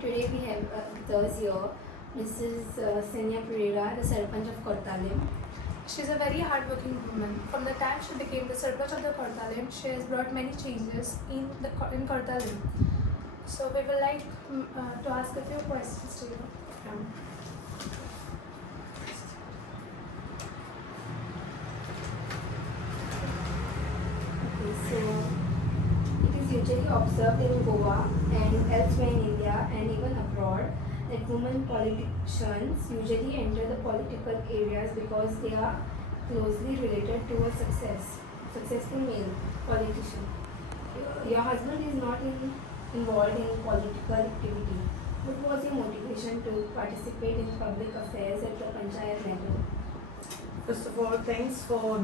today we have with us here Mrs. Senia Pereira, the Sarpanch of Cortalim. She is a very hardworking woman. From the time she became the Sarpanch of the Cortalim, she has brought many changes in Cortalim. So we would like to ask a few questions to you. Okay, so it is usually observed in Goa and elsewhere in India and even abroad that women politicians usually enter the political areas because they are closely related to a successful male politician. Your husband is not involved in political activity. What was your motivation to participate in public affairs at the panchayat level? First of all, thanks for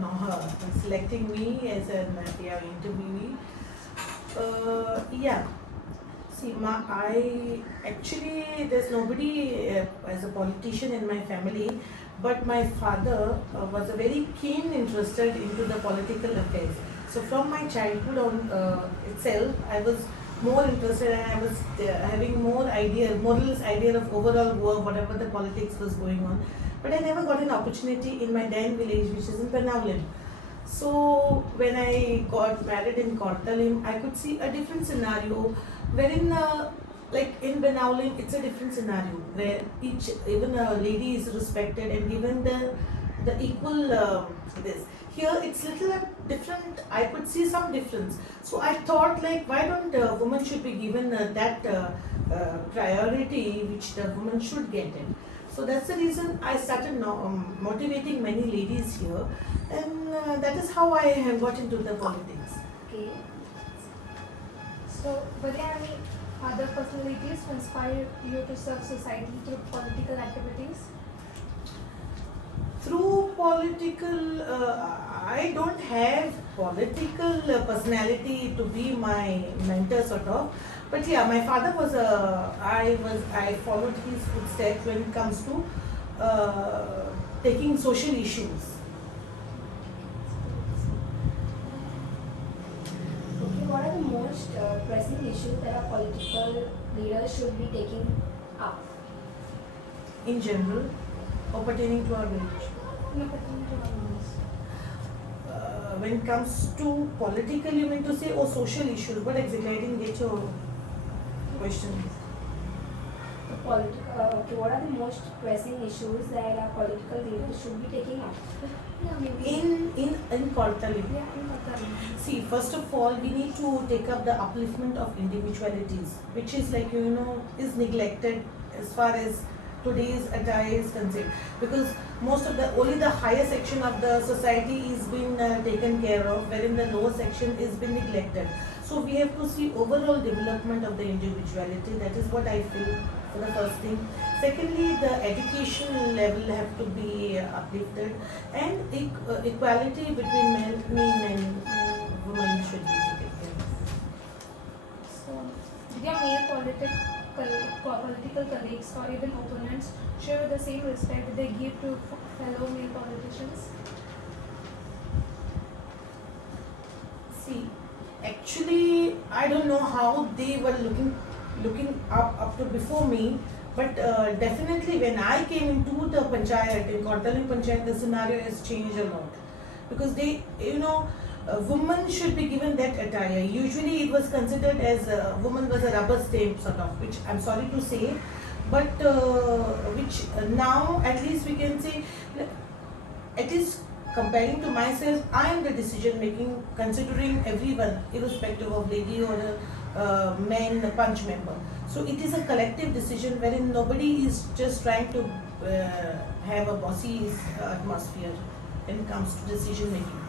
selecting me as an interviewee. There's nobody as a politician in my family, but my father was a very keen interested into the political affairs. So from my childhood on itself, I was more interested and I was having more idea of overall work, whatever the politics was going on. But I never got an opportunity in my then village, which is in Pereira. So when I got married in Cortalim, I could see a different scenario wherein like in Pereira, it's a different scenario where even a lady is respected and given the equal this. Here it's little different. I could see some difference. So I thought, like, why don't women should be given that priority which the woman should get it. So that's the reason I started motivating many ladies here, and that is how I got into the politics. Okay. So were there any other personalities who inspired you to serve society through political activities? Through political, I don't have political personality to be my mentor sort of. But yeah, my father was I followed his footsteps when it comes to taking social issues. Okay, what are the most pressing issues that our political leaders should be taking up? In general, or pertaining to our village. When it comes to political, you mean to say, or social issues? What exactly? I didn't get your question. What are the most pressing issues that our political leaders should be taking up? In Cortalim. Yeah, in Cortalim. See, first of all, we need to take up the upliftment of individualities, which is like, is neglected as far as today's attire is concerned, because only the higher section of the society is being taken care of, wherein the lower section is being neglected. So we have to see overall development of the individuality. That is what I feel for the first thing. Secondly, the education level have to be uplifted, and equality between men and women should be taken care of. So did your male political colleagues or even opponents share the same respect they give to fellow male politicians? See, actually, I don't know how they were looking up to before me, but definitely when I came into the panchayat, in Cortalim panchayat, the scenario has changed a lot, because they, women should be given that attire. Usually it was considered as a woman was a rubber stamp sort of, which I'm sorry to say, but which now at least we can say, at least comparing to myself, I am the decision making, considering everyone, irrespective of lady or a man punch member. So it is a collective decision wherein nobody is just trying to have a bossy atmosphere when it comes to decision making.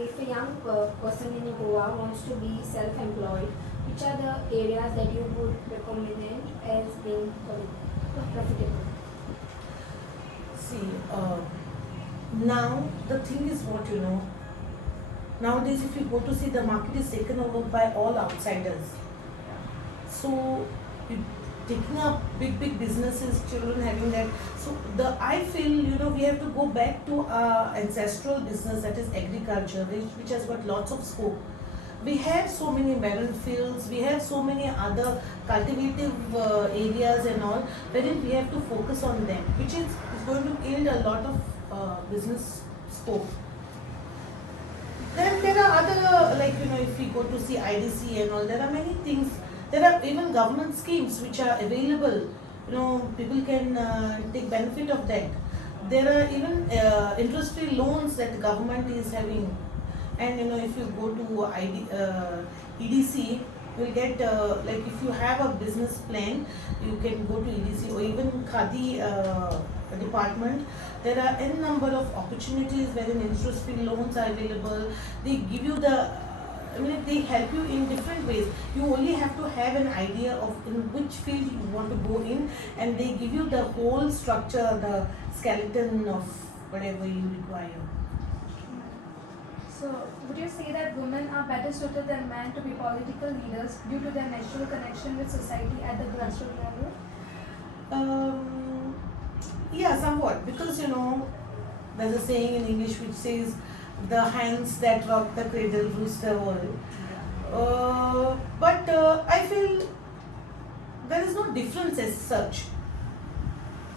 If a young person in Goa wants to be self-employed, which are the areas that you would recommend as being profitable? See, now the thing is what nowadays if you go to see, the market is taken over by all outsiders. So taking up big businesses, children having that. So I feel, we have to go back to our ancestral business, that is agriculture, which has got lots of scope. We have so many barren fields, we have so many other cultivative areas and all, wherein we have to focus on them, which is going to yield a lot of business scope. Then there are other, if we go to see IDC and all, there are many things. There are even government schemes which are available. People can take benefit of that. There are even interest-free loans that the government is having. And if you go to EDC, you will get if you have a business plan, you can go to EDC or even Khadi department. There are n number of opportunities wherein interest-free loans are available. They give you they help you in different ways. You only have to have an idea of in which field you want to go in, and they give you the whole structure, the skeleton of whatever you require. So, would you say that women are better suited than men to be political leaders due to their natural connection with society at the grassroots level? Yeah, somewhat. Because, there's a saying in English which says, the hands that rock the cradle roost the world. But I feel there is no difference as such.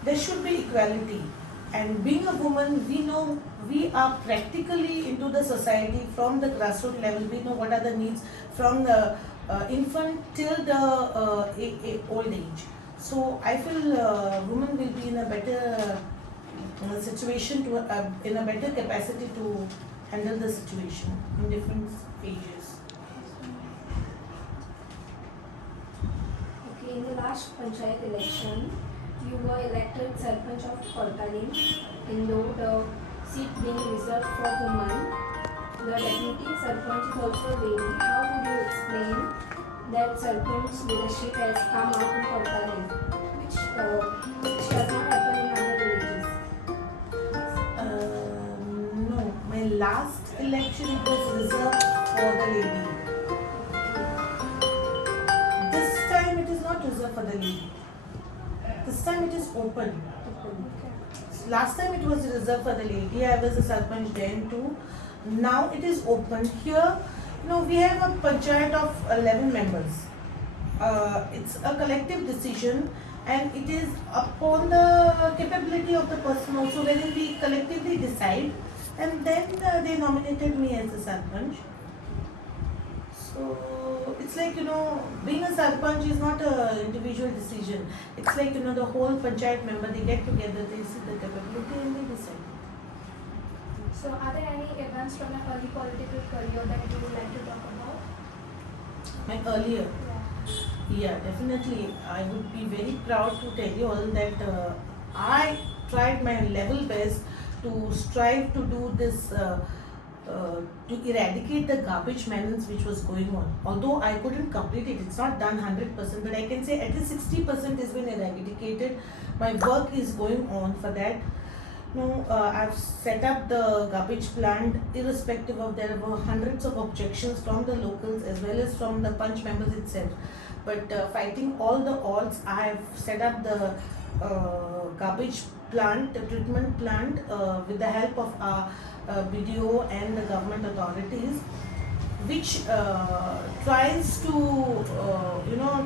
There should be equality. And being a woman, we know we are practically into the society from the grassroots level. We know what are the needs from the infant till the old age. So I feel women will be in a better situation, in a better capacity to handle the situation in different ages. Okay, in the last panchayat election, you were elected Sarpanch of Cortalim, and though the seat being reserved for women, the deputy Sarpanch is also a lady. How would you explain that Sarpanch leadership has come out in Cortalim, which does not happen in other villages? No, my last election it was reserved for the lady. This time it is not reserved for the lady. This time it is open. Last time it was reserved for the lady. I was a Sarpanch then too. Now it is open. Here, we have a panchayat of 11 members. It's a collective decision, and it is upon the capability of the person also, wherein we collectively decide, and then they nominated me as a Sarpanch. So it's like, being a Sarpanch is not an individual decision. It's like, the whole panchayat member, they get together, they see the capability and they decide. So, are there any events from your early political career that you would like to talk about? My earlier, Yeah. yeah, definitely. I would be very proud to tell you all that I tried my level best to strive to do this, to eradicate the garbage menace which was going on. Although I couldn't complete it, it's not done 100%, but I can say at least 60% has been eradicated. My work is going on for that. I've set up the garbage plant irrespective of there were hundreds of objections from the locals as well as from the punch members itself. But fighting all the odds, I have set up the garbage plant, the treatment plant with the help of our BDO and the government authorities, which tries to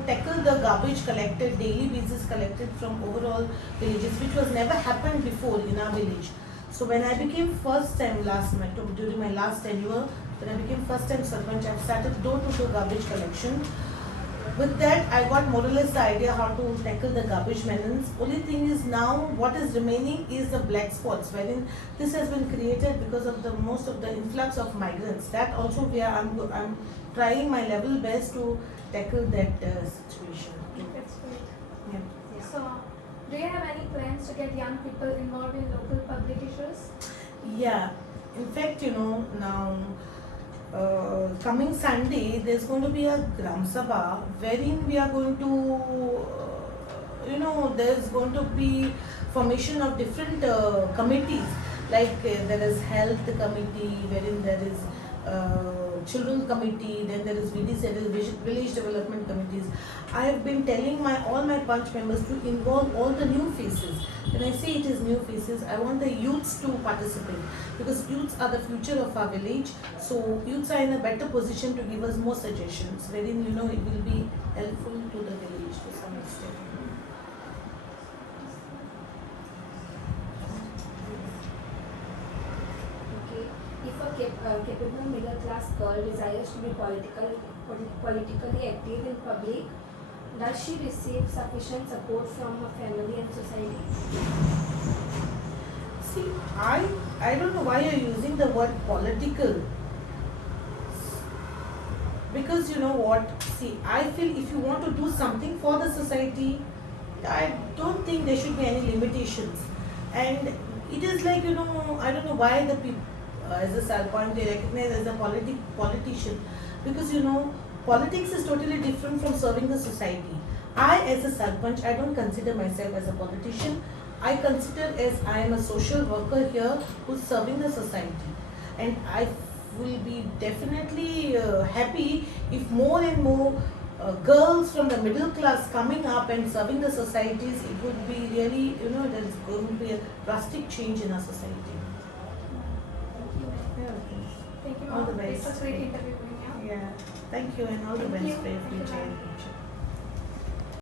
tackle the garbage collected, daily basis collected from overall villages, which was never happened before in our village. So when I became first time during my last tenure, when I became first time Sarpanch, I started door-to-door garbage collection. With that, I got more or less the idea how to tackle the garbage menace. Only thing is now what is remaining is the black spots, wherein this has been created because of the most of the influx of migrants. That also I'm trying my level best to tackle that situation. That's great. Yeah. So, do you have any plans to get young people involved in local public issues? Yeah, in fact, now coming Sunday there's going to be a Gram Sabha wherein we are going to, there's going to be formation of different committees. Like there is health committee, wherein there is children committee, then there is VDC, there is village development committees. I have been telling all my Punch members to involve all the new faces. When I say it is new faces, I want the youths to participate, because youths are the future of our village. So youths are in a better position to give us more suggestions, wherein it will be helpful to the village to some extent. Okay. If a capable middle class girl desires to be politically active in public, does she receive sufficient support from her family and society? See, I don't know why you're using the word political. Because you know what? See, I feel if you want to do something for the society, I don't think there should be any limitations. And it is like, I don't know why the people, as a Sarpanch, they recognize as a politician. Because politics is totally different from serving the society. I, as a Sarpanch, I don't consider myself as a politician. I consider as I am a social worker here who's serving the society. And I will be definitely happy if more and more girls from the middle class coming up and serving the societies. It would be really, there is going to be a drastic change in our society. Yeah, Thank you, all the ma'am. best. It was a great interview. Yeah, thank you, and all the Thank best you. for your Thank you, future ma'am. and future.